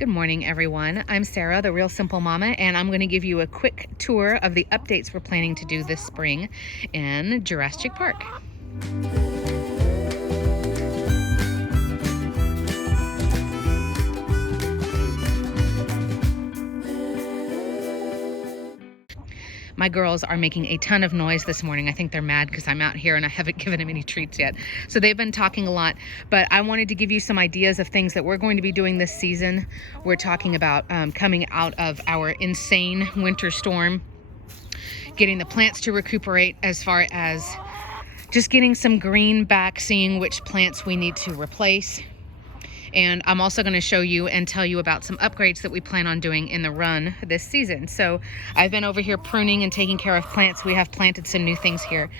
Good morning, everyone. I'm Sarah, the Real Simple Mama, and I'm going to give you a quick tour of the updates we're planning to do this spring in Jurasschic Park. My girls are making a ton of noise this morning. I think they're mad because I'm out here and I haven't given them any treats yet. So they've been talking a lot, but I wanted to give you some ideas of things that we're going to be doing this season. We're talking about coming out of our insane winter storm, getting the plants to recuperate as far as just getting some green back, seeing which plants we need to replace. And I'm also going to show you and tell you about some upgrades that we plan on doing in the run this season. So I've been over here pruning and taking care of plants. We have planted some new things here.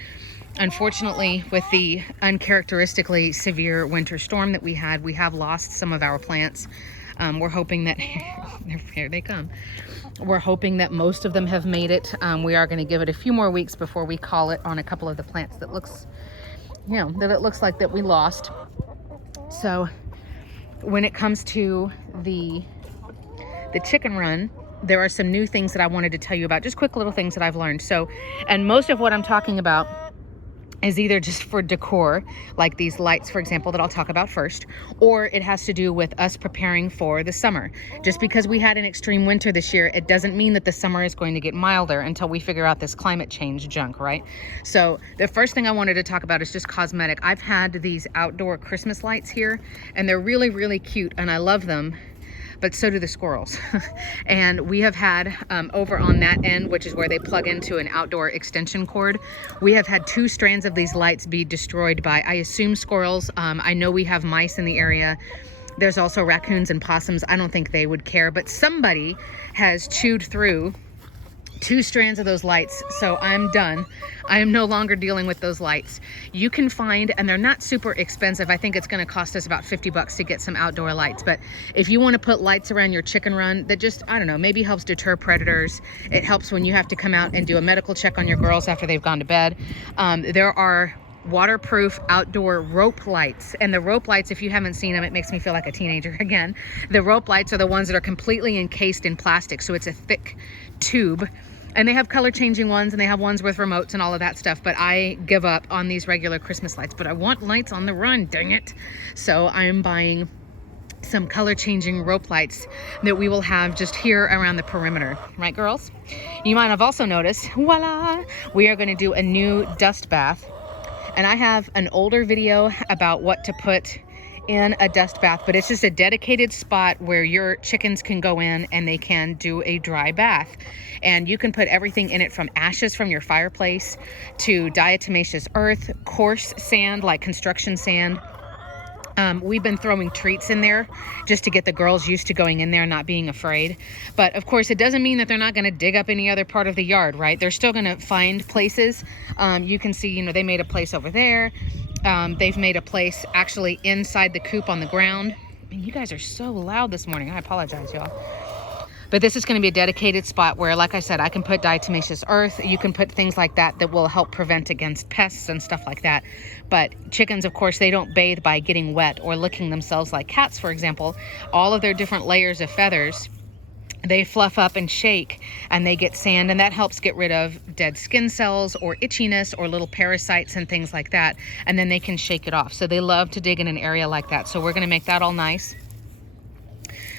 Unfortunately, with the uncharacteristically severe winter storm that we have lost some of our plants. We're hoping that, here they come. We're hoping that most of them have made it. We are going to give it a few more weeks before we call it on a couple of the plants that looks, that it looks like that we lost. So when it comes to the chicken run, there are some new things that I wanted to tell you about, just quick little things that I've learned. So, and most of what I'm talking about is either just for decor, like these lights, for example, that I'll talk about first, or it has to do with us preparing for the summer. Just because we had an extreme winter this year, it doesn't mean that the summer is going to get milder until we figure out this climate change junk, right? So the first thing I wanted to talk about is just cosmetic. I've had these outdoor Christmas lights here, and they're really, really cute, and I love them. But so do the squirrels. And we have had over on that end, which is where they plug into an outdoor extension cord, we have had 2 strands of these lights be destroyed by, I assume, squirrels. I know we have mice in the area. There's also raccoons and possums. I don't think they would care, but somebody has chewed through 2 strands of those lights, so I'm done. I am no longer dealing with those lights. You can find, and they're not super expensive. I think it's going to cost us about $50 to get some outdoor lights. But if you want to put lights around your chicken run, that just, I don't know, maybe helps deter predators. It helps when you have to come out and do a medical check on your girls after they've gone to bed. There are waterproof outdoor rope lights, and the rope lights, if you haven't seen them, it makes me feel like a teenager again. The rope lights are the ones that are completely encased in plastic, so it's a thick tube. And they have color changing ones, and they have ones with remotes and all of that stuff. But I give up on these regular Christmas lights, but I want lights on the run, dang it. So I'm buying some color changing rope lights that we will have just here around the perimeter. Right, girls? You might have also noticed, voila, we are going to do a new dust bath. And I have an older video about what to put in a dust bath, but it's just a dedicated spot where your chickens can go in and they can do a dry bath. And you can put everything in it, from ashes from your fireplace to diatomaceous earth, coarse sand like construction sand. We've been throwing treats in there just to get the girls used to going in there and not being afraid. But of course, it doesn't mean that they're not going to dig up any other part of the yard, right? They're still going to find places. You can see, they made a place over there. They've made a place actually inside the coop on the ground. Man, you guys are so loud this morning. I apologize, y'all. But this is going to be a dedicated spot where, like I said, I can put diatomaceous earth. You can put things like that that will help prevent against pests and stuff like that. But chickens, of course, they don't bathe by getting wet or licking themselves like cats, for example. All of their different layers of feathers, they fluff up and shake, and they get sand, and that helps get rid of dead skin cells or itchiness or little parasites and things like that. And then they can shake it off. So they love to dig in an area like that. So we're going to make that all nice.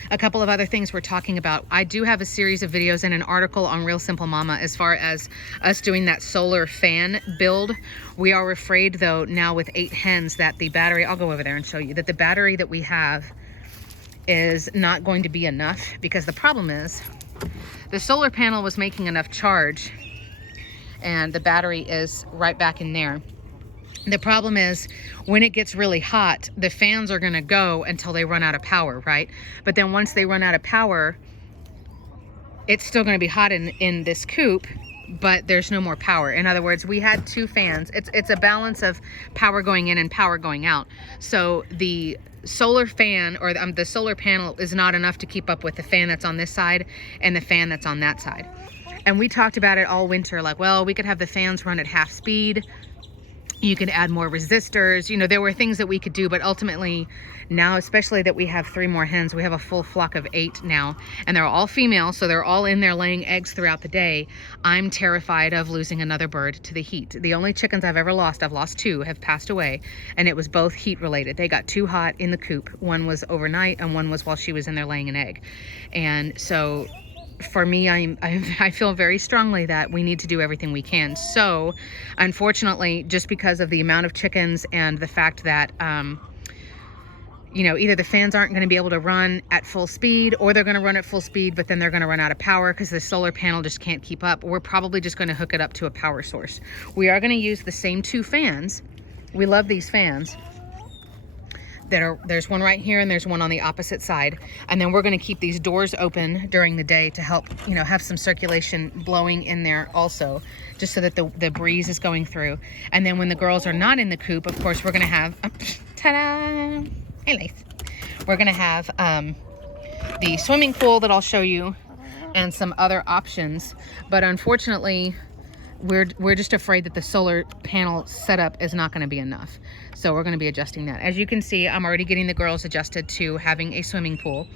A couple of other things we're talking about. I do have a series of videos and an article on Real Simple Mama as far as us doing that solar fan build. We are afraid, though, now with 8 hens that the battery, I'll go over there and show you, that the battery that we have is not going to be enough, because the problem is the solar panel was making enough charge and the battery is right back in there. The problem is when it gets really hot, the fans are going to go until they run out of power, right? But then once they run out of power, it's still going to be hot in this coop, but there's no more power. In other words, we had 2 fans. It's a balance of power going in and power going out. So the solar fan, or the solar panel, is not enough to keep up with the fan that's on this side and the fan that's on that side. And we talked about it all winter, like, well, we could have the fans run at half speed. You could add more resistors. You know, there were things that we could do, but ultimately now, especially that we have 3 more hens, we have a full flock of 8 now, and they're all female, so they're all in there laying eggs throughout the day. I'm terrified of losing another bird to the heat. The only chickens I've ever lost, I've lost 2, have passed away, and it was both heat related. They got too hot in the coop. One was overnight and one was while she was in there laying an egg. And so for me, I feel very strongly that we need to do everything we can. So unfortunately, just because of the amount of chickens and the fact that you know, either the fans aren't going to be able to run at full speed, or they're going to run at full speed but then they're going to run out of power because the solar panel just can't keep up, we're probably just going to hook it up to a power source. We are going to use the same 2 fans. We love these fans. There's one right here and there's one on the opposite side, and then we're going to keep these doors open during the day to help, you know, have some circulation blowing in there also, just so that the breeze is going through. And then when the girls are not in the coop, of course, we're going to have ta-da, hey Lace, we're going to have the swimming pool that I'll show you and some other options. But unfortunately, we're just afraid that the solar panel setup is not going to be enough. So we're going to be adjusting that. As you can see, I'm already getting the girls adjusted to having a swimming pool.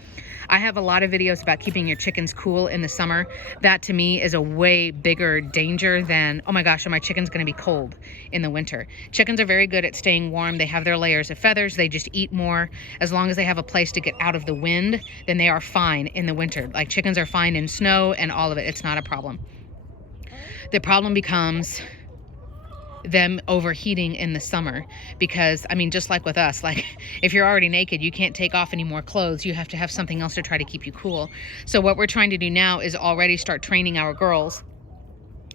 I have a lot of videos about keeping your chickens cool in the summer. That to me is a way bigger danger than, oh my gosh, are my chickens going to be cold in the winter? Chickens are very good at staying warm. They have their layers of feathers. They just eat more. As long as they have a place to get out of the wind, then they are fine in the winter. Like chickens are fine in snow and all of it. It's not a problem. The problem becomes them overheating in the summer, because I mean, just like with us, like if you're already naked, you can't take off any more clothes. You have to have something else to try to keep you cool. So what we're trying to do now is already start training our girls.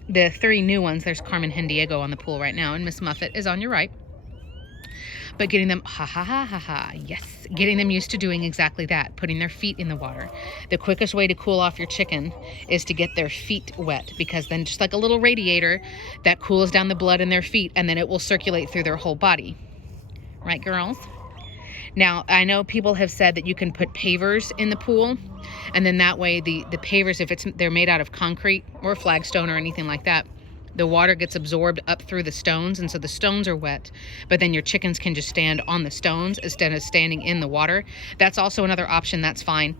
The 3 new ones, there's Carmen and Diego on the pool right now, and Miss Muffet is on your right. But getting them, yes, getting them used to doing exactly that, putting their feet in the water. The quickest way to cool off your chicken is to get their feet wet, because then just like a little radiator, that cools down the blood in their feet, and then it will circulate through their whole body. Right, girls? Now, I know people have said that you can put pavers in the pool, and then that way the pavers, if they're made out of concrete or flagstone or anything like that, the water gets absorbed up through the stones, and so the stones are wet, but then your chickens can just stand on the stones instead of standing in the water. That's also another option. That's fine.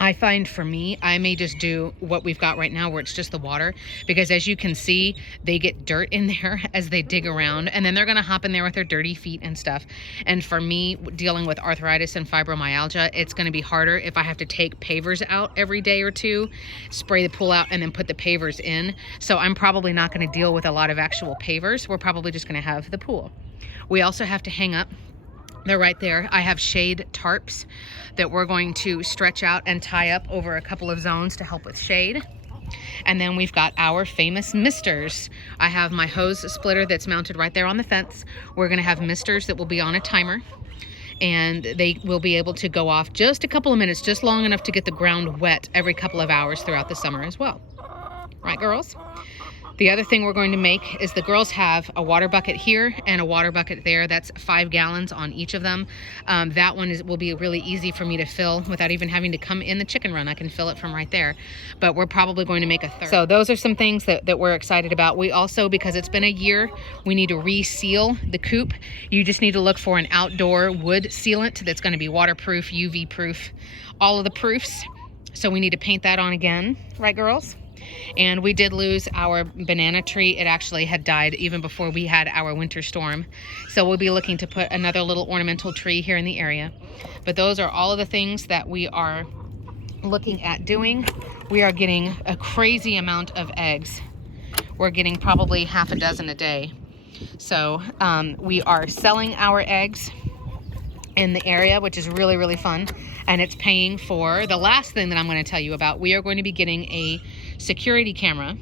I find for me, I may just do what we've got right now, where it's just the water, because as you can see, they get dirt in there as they dig around, and then they're going to hop in there with their dirty feet and stuff. And for me, dealing with arthritis and fibromyalgia, it's going to be harder if I have to take pavers out every day or 2, spray the pool out, and then put the pavers in. So I'm probably not going to deal with a lot of actual pavers. We're probably just going to have the pool. We also have to hang up. They're right there. I have shade tarps that we're going to stretch out and tie up over a couple of zones to help with shade. And then we've got our famous misters. I have my hose splitter that's mounted right there on the fence. We're going to have misters that will be on a timer, and they will be able to go off just a couple of minutes, just long enough to get the ground wet every couple of hours throughout the summer as well. Right, girls? The other thing we're going to make is the girls have a water bucket here and a water bucket there. That's 5 gallons on each of them. That one will be really easy for me to fill without even having to come in the chicken run. I can fill it from right there. But we're probably going to make a 3rd. So those are some things that we're excited about. We also, because it's been a year, we need to reseal the coop. You just need to look for an outdoor wood sealant that's going to be waterproof, UV proof, all of the proofs. So we need to paint that on again. Right, girls? And we did lose our banana tree. It actually had died even before we had our winter storm. So we'll be looking to put another little ornamental tree here in the area. But those are all of the things that we are looking at doing. We are getting a crazy amount of eggs. We're getting probably half a dozen a day. So we are selling our eggs in the area, which is really, really fun. And it's paying for the last thing that I'm going to tell you about. We are going to be getting a security camera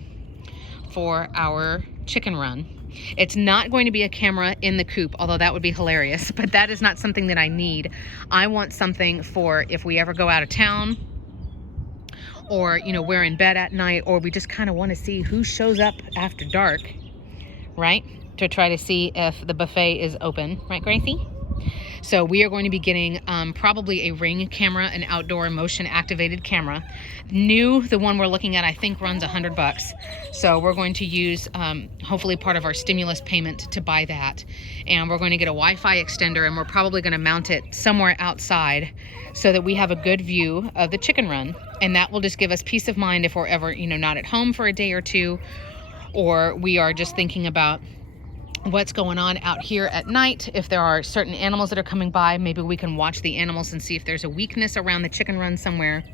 for our chicken run. It's not going to be a camera in the coop, although that would be hilarious, but that is not something that I need. I want something for if we ever go out of town, or, you know, we're in bed at night, or we just kind of want to see who shows up after dark, right? To try to see if the buffet is open, right, Gracie? So we are going to be getting probably a Ring camera, an outdoor motion activated camera. New, the one we're looking at I think runs $100. So we're going to use hopefully part of our stimulus payment to buy that. And we're going to get a Wi-Fi extender, and we're probably going to mount it somewhere outside so that we have a good view of the chicken run. And that will just give us peace of mind if we're ever, you know, not at home for a day or two, or we are just thinking about what's going on out here at night. If there are certain animals that are coming by, maybe we can watch the animals and see if there's a weakness around the chicken run somewhere.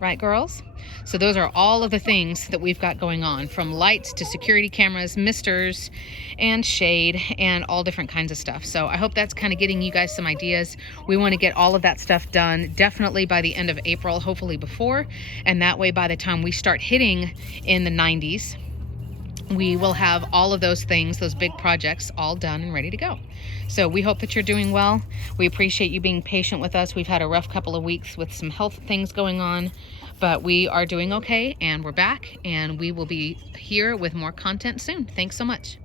Right, girls? So those are all of the things that we've got going on, from lights to security cameras, misters, and shade, and all different kinds of stuff. So I hope that's kind of getting you guys some ideas. We want to get all of that stuff done definitely by the end of April, hopefully before. And that way, by the time we start hitting in the 90s, we will have all of those things, those big projects, all done and ready to go. So we hope that you're doing well. We appreciate you being patient with us. We've had a rough couple of weeks with some health things going on, but we are doing okay, and we're back, and we will be here with more content soon. Thanks so much.